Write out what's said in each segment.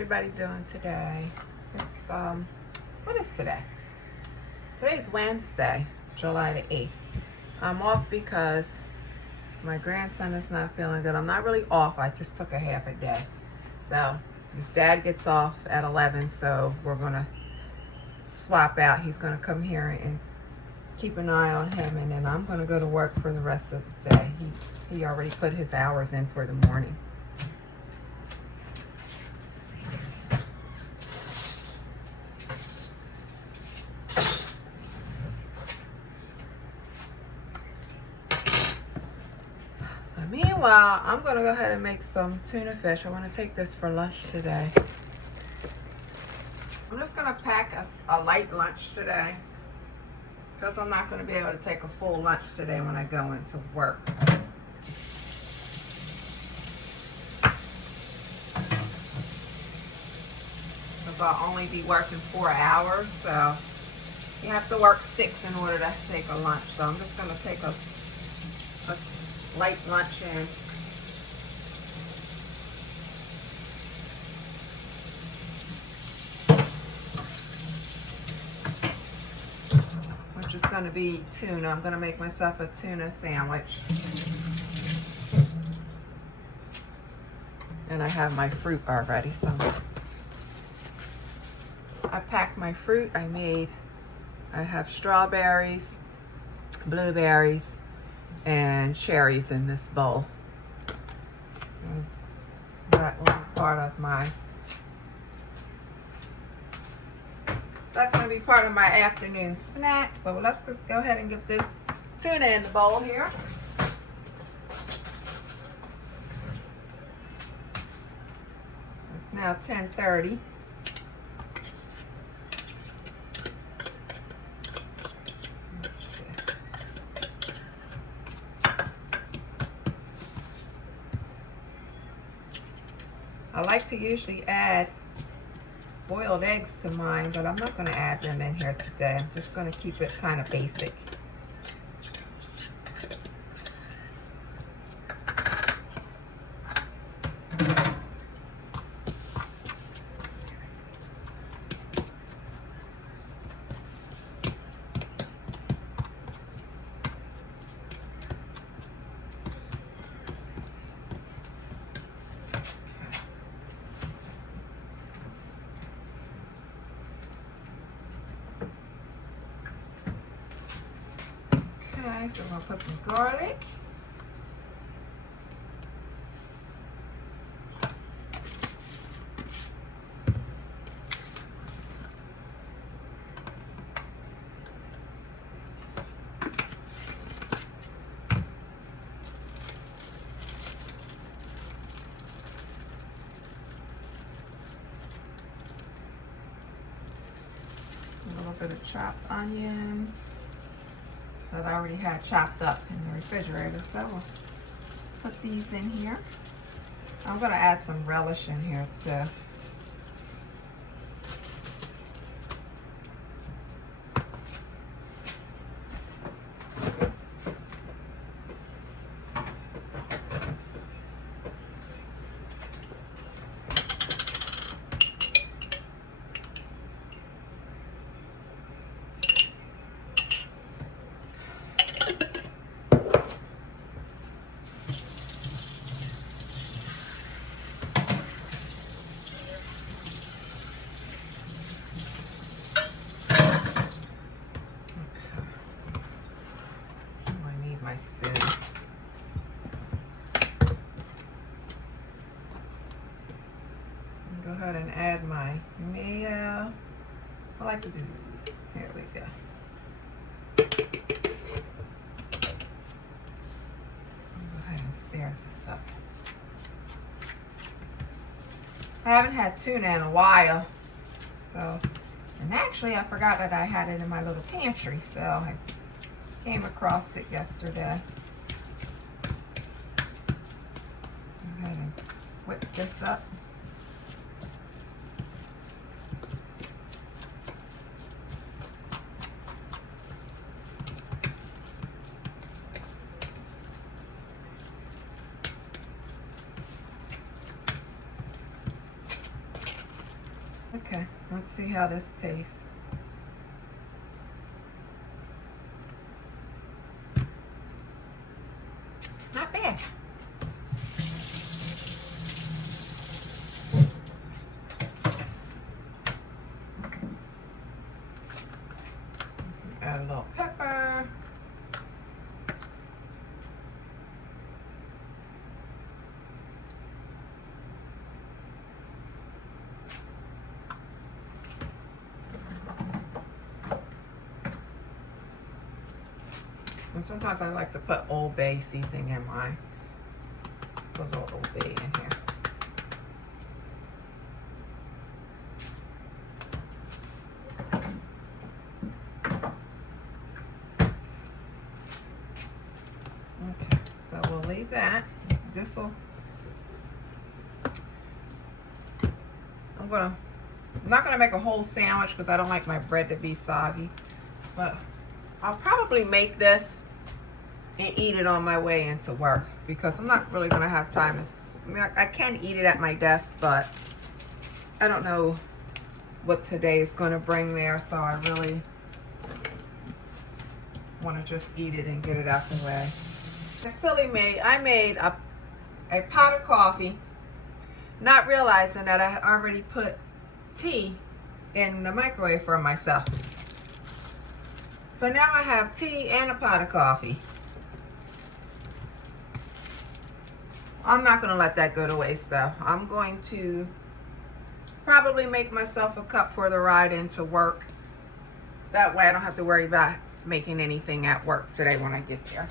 everybody doing today? It's what is today? Today's Wednesday, July the 8th. I'm off because my grandson is not feeling good. I'm not really off, I just took a half a day. So his dad gets off at 11, so we're gonna swap out. He's gonna come here and keep an eye on him, and then I'm gonna go to work for the rest of the day. He already put his hours in for the morning. Meanwhile, I'm gonna go ahead and make some tuna fish. I want to take this for lunch today. I'm just gonna pack a light lunch today because I'm not gonna be able to take a full lunch today when I go into work. Because I'll only be working 4 hours, so you have to work 6 in order to take a lunch. So I'm just gonna take a light lunch in. Which is going to be tuna. I'm going to make myself a tuna sandwich. And I have my fruit already, so I packed my fruit. I have strawberries, blueberries, and cherries in this bowl. So that will be part of that's going to be part of my afternoon snack. But let's go ahead and get this tuna in the bowl here. It's now 10:30. I like to usually add boiled eggs to mine, but I'm not going to add them in here today. I'm just going to keep it kind of basic. Okay, so we're going to put some garlic. A little bit of chopped onions that I already had chopped up in the refrigerator, so we'll put these in here. I'm going to add some relish in here too. My spoon. Go ahead and add my mayo. I like to do, here we go. I'll go ahead and stir this up. I haven't had tuna in a while, so, and actually I forgot that I had it in my little pantry, so I came across it yesterday. Go ahead and whip this up. Let's see how this tastes. Not bad. Add a little pepper. And sometimes I like to put Old Bay seasoning in mine. Put a little Old Bay in here. Okay, so we'll leave that. This'll. I'm not gonna make a whole sandwich because I don't like my bread to be soggy, but I'll probably make this and eat it on my way into work because I'm not really gonna have time to. I mean, I can eat it at my desk, but I don't know what today is gonna bring there, so I really want to just eat it and get it out the way. I made a pot of coffee, not realizing that I had already put tea in the microwave for myself. So now I have tea and a pot of coffee. I'm not going to let that go to waste though. I'm going to probably make myself a cup for the ride into work. That way I don't have to worry about making anything at work today when I get there.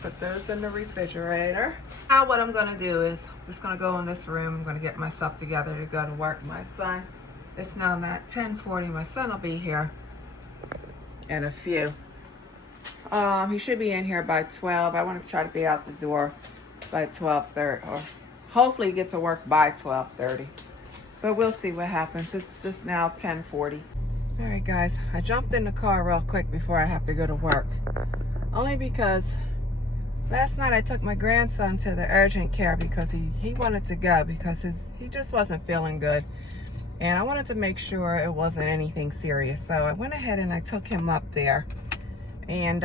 Put those in the refrigerator. Now what I'm gonna do is just gonna go in this room. I'm gonna get myself together to go to work. My son, it's now not 10:40. My son will be here in a few. He should be in here by 12. I want to try to be out the door by 12:30, or hopefully get to work by 12:30. But we'll see what happens. It's just now 10:40. All right, guys. I jumped in the car real quick before I have to go to work. Only because last night I took my grandson to the urgent care because he wanted to go because he just wasn't feeling good. And I wanted to make sure it wasn't anything serious. So I went ahead and I took him up there. And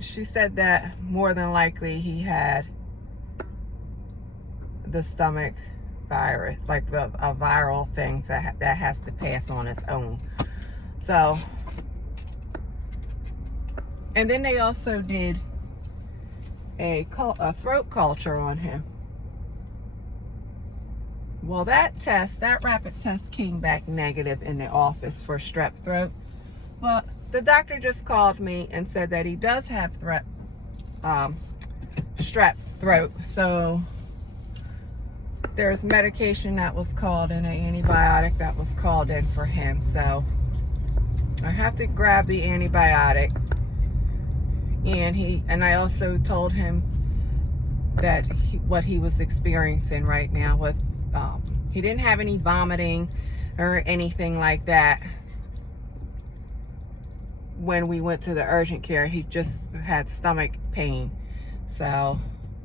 she said that more than likely he had the stomach virus, like a viral thing that has to pass on its own. So, and then they also did a throat culture on him. Well, that rapid test came back negative in the office for strep throat. Well, the doctor just called me and said that he does have strep throat. So there's medication that was called in, an antibiotic that was called in for him. So I have to grab the antibiotic. And I also told him that what he was experiencing right now with he didn't have any vomiting or anything like that when we went to the urgent care. He just had stomach pain. So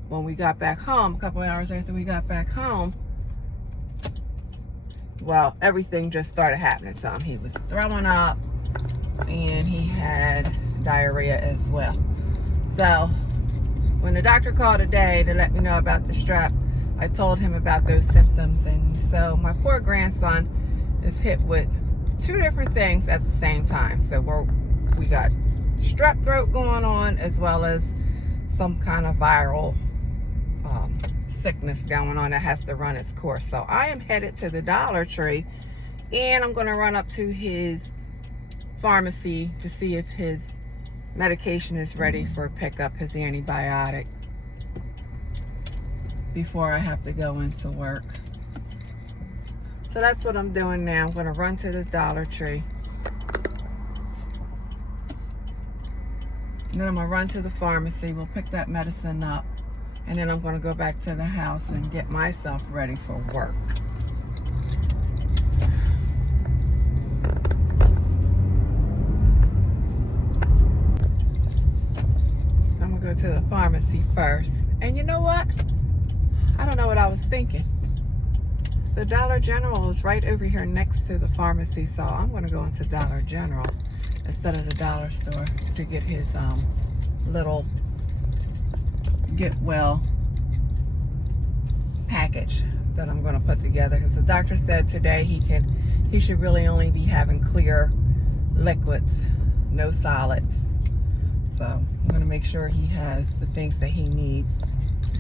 when we got back home, a couple hours after we got back home, well, everything just started happening to him. He was throwing up and he had diarrhea as well. So when the doctor called today to let me know about the strep, I told him about those symptoms. And so my poor grandson is hit with two different things at the same time. So we got strep throat going on, as well as some kind of viral sickness going on that has to run its course. So I am headed to the Dollar Tree, and I'm going to run up to his pharmacy to see if his medication is ready for pickup, his antibiotic, before I have to go into work. So that's what I'm doing now. I'm going to run to the Dollar Tree. And then I'm going to run to the pharmacy. We'll pick that medicine up. And then I'm going to go back to the house and get myself ready for work. I'm going to go to the pharmacy first. And you know what? I don't know what I was thinking. The Dollar General is right over here next to the pharmacy, so I'm going to go into Dollar General instead of the dollar store to get his little get well package that I'm going to put together, because the doctor said today he should really only be having clear liquids, no solids. So I'm going to make sure he has the things that he needs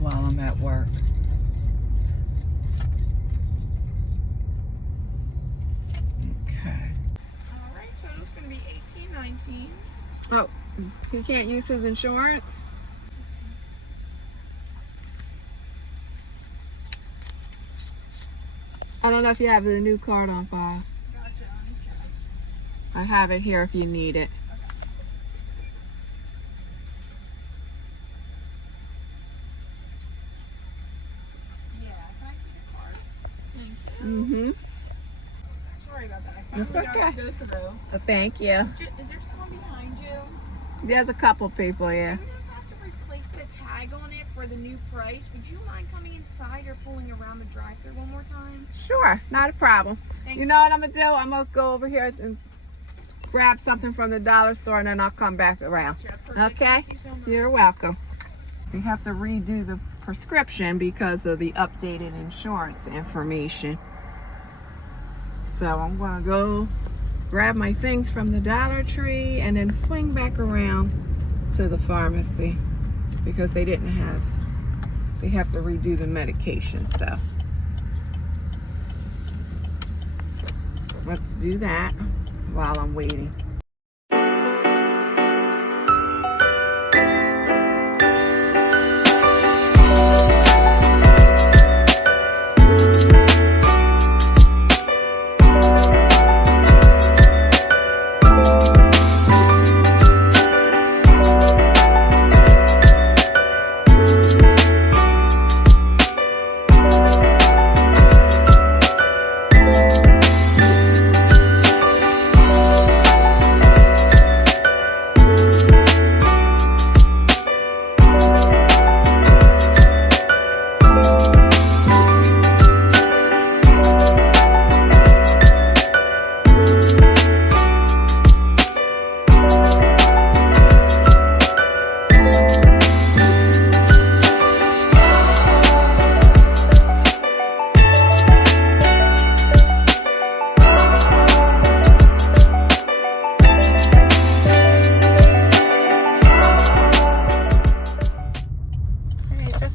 while I'm at work. Oh, he can't use his insurance? I don't know if you have the new card on file. Gotcha. I have it here if you need it. Yeah, can I see the card? Thank you. Mm-hmm. Sorry about that. I It's finally okay. got to go through. Thank you. Is there someone behind you? There's a couple people, yeah. We just have to replace the tag on it for the new price. Would you mind coming inside or pulling around the drive-thru one more time? Sure, not a problem. You know what I'm gonna do? I'm gonna go over here and grab something from the dollar store, and then I'll come back around. Gotcha. Perfect. Okay? Thank you so much. You're welcome. We have to redo the prescription because of the updated insurance information. So I'm gonna go grab my things from the Dollar Tree and then swing back around to the pharmacy because they have to redo the medication. So let's do that while I'm waiting.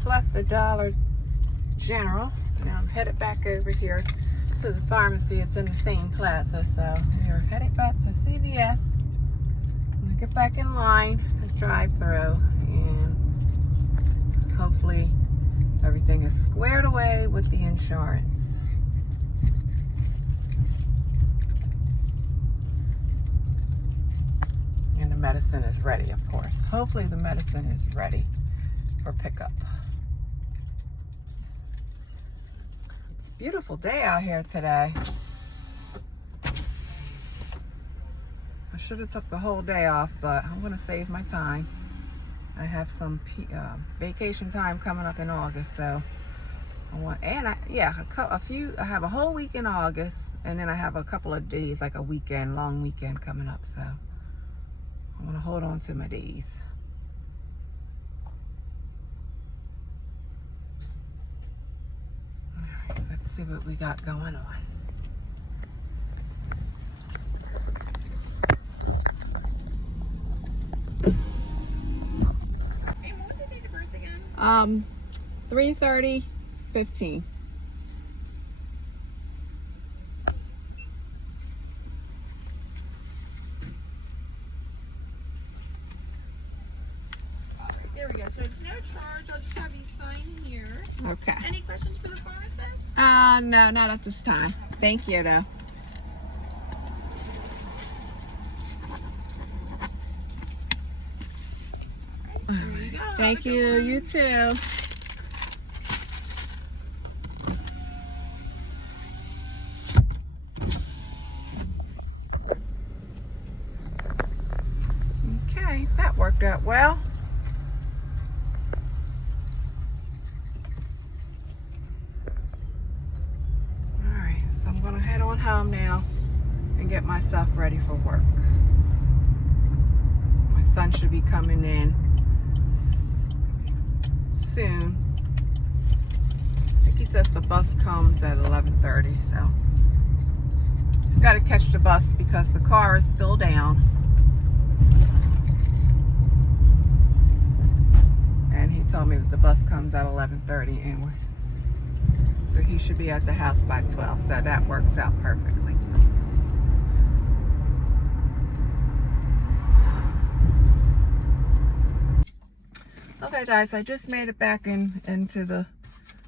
Left the Dollar General. Now I'm headed back over here to the pharmacy. It's in the same plaza, so we're headed back to CVS. I'm gonna get back in line and drive through, and hopefully everything is squared away with the insurance. And the medicine is ready, of course. Hopefully the medicine is ready for pickup. Beautiful day out here today. I should have took the whole day off, but I'm gonna save my time. I have some vacation time coming up in August, so I want, and I have a whole week in August, and then I have a couple of days, like a weekend, long weekend coming up, so I want to hold on to my days. Let's see what we got going on. Hey, what was the date of birth again? 3/30/15. There we go. So it's no charge. I'll just have you sign here. Okay. Any questions for the pharmacist? No, not at this time. Thank you, though. There you go. Thank you. You too. well. Alright, so I'm gonna head on home now and get myself ready for work. My son should be coming in soon. I think he says the bus comes at 11:30, so he's got to catch the bus because the car is still down. And he told me that the bus comes at 11:30 anyway. So he should be at the house by 12, so that works out perfectly. Okay guys, I just made it back into the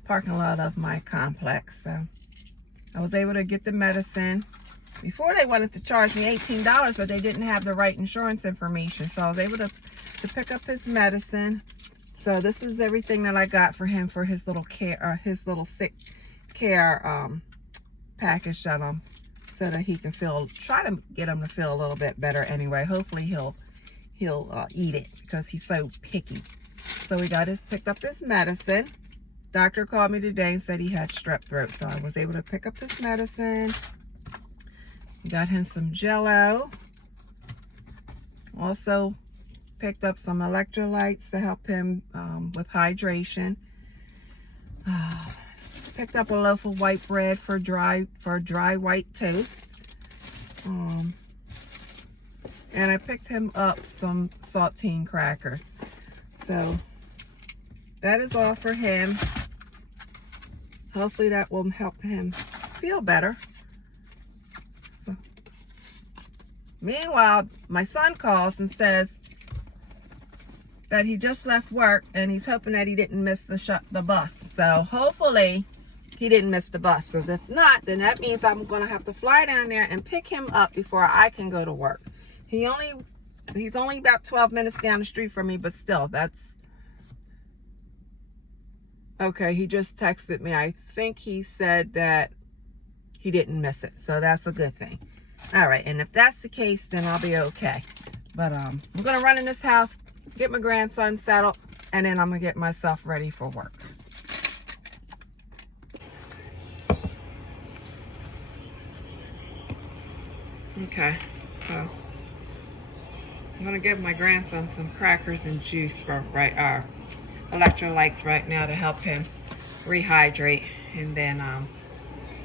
parking lot of my complex. So I was able to get the medicine. Before they wanted to charge me $18, but they didn't have the right insurance information. So I was able to pick up his medicine. So this is everything that I got for him for his little care, or his little sick care package that so that he can try to get him to feel a little bit better anyway. Hopefully he'll eat it because he's so picky. So we picked up his medicine. Doctor called me today and said he had strep throat, so I was able to pick up his medicine. Got him some Jello. Also picked up some electrolytes to help him with hydration. Picked up a loaf of white bread for dry white toast. And I picked him up some saltine crackers. So that is all for him. Hopefully that will help him feel better. So, meanwhile, my son calls and says that he just left work and he's hoping that he didn't miss the bus. So hopefully he didn't miss the bus, because if not, then that means I'm going to have to fly down there and pick him up before I can go to work. He's only about 12 minutes down the street from me, but still, that's okay. He just texted me. I think he said that he didn't miss it, so that's a good thing. All right, and if that's the case, then I'll be okay. But I'm gonna run in this house, get my grandson settled, and then I'm gonna get myself ready for work. Okay, so I'm gonna give my grandson some crackers and juice for electrolytes right now to help him rehydrate. And then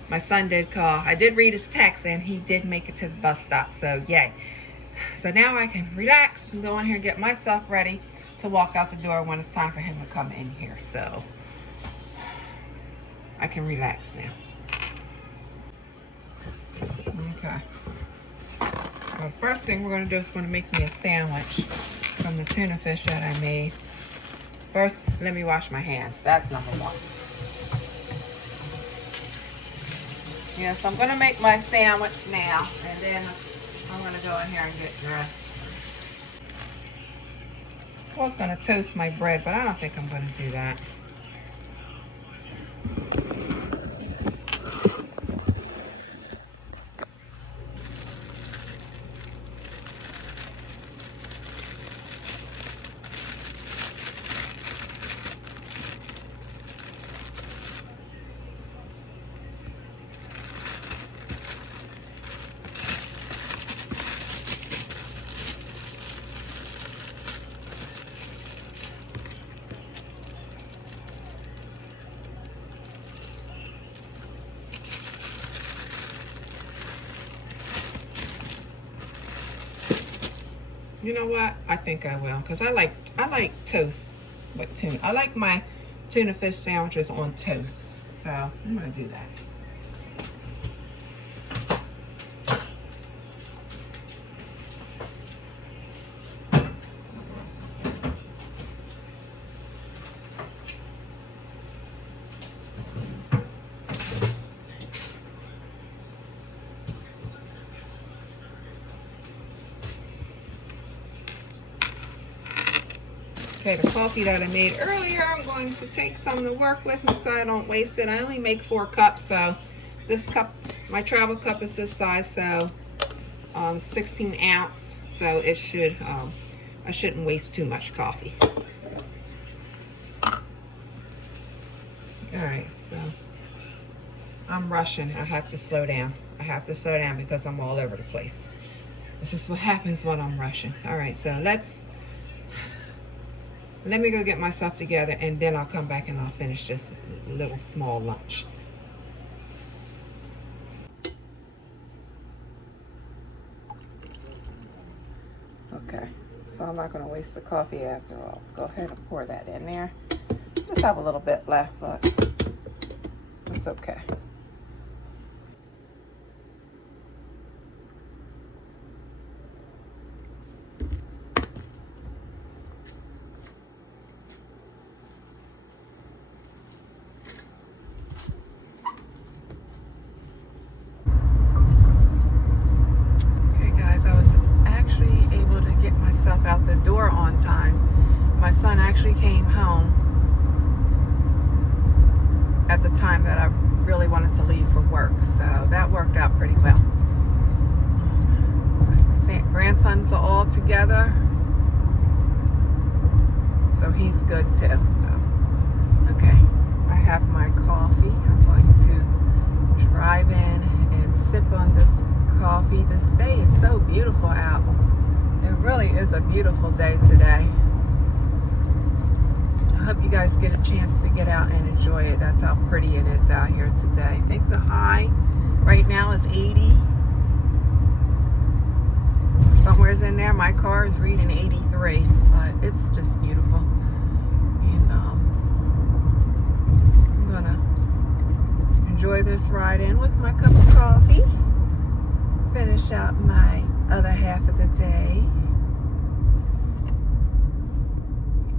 my son did call. I did read his text and he did make it to the bus stop, so yay. So now I can relax and go in here and get myself ready to walk out the door when it's time for him to come in here. So I can relax now. Okay. Well, first thing we're going to do is going to make me a sandwich from the tuna fish that I made. First, let me wash my hands. That's number one. Yes, I'm going to make my sandwich now, and then I'm going to go in here and get dressed. I was going to toast my bread, but I don't think I'm going to do that. You know what? I think I will, because I like toast with tuna. I like my tuna fish sandwiches on toast. So I'm gonna do that. Okay, the coffee that I made earlier, I'm going to take some to work with me so I don't waste it. I only make 4 cups, so this cup, my travel cup is this size, so 16 ounce, so it should I shouldn't waste too much coffee. All right, so I'm rushing. I have to slow down. I have to slow down because I'm all over the place. This is what happens when I'm rushing. All right, so let me go get myself together, and then I'll come back and I'll finish this little small lunch. Okay, so I'm not going to waste the coffee after all. Go ahead and pour that in there. Just have a little bit left, but it's okay. Out the door on time. My son actually came home at the time that I really wanted to leave for work, so that worked out pretty well. My grandsons are all together, so he's good too. So okay, I have my coffee. I'm going to drive in and sip on this coffee. This day is so beautiful out. It really is a beautiful day today. I hope you guys get a chance to get out and enjoy it. That's how pretty it is out here today. I think the high right now is 80. Somewhere's in there. My car is reading 83, but it's just beautiful. And I'm gonna enjoy this ride in with my cup of coffee. Finish out my other half of the day,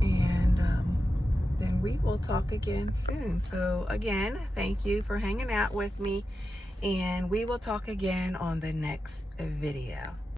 and then we will talk again soon. So again, thank you for hanging out with me, and we will talk again on the next video.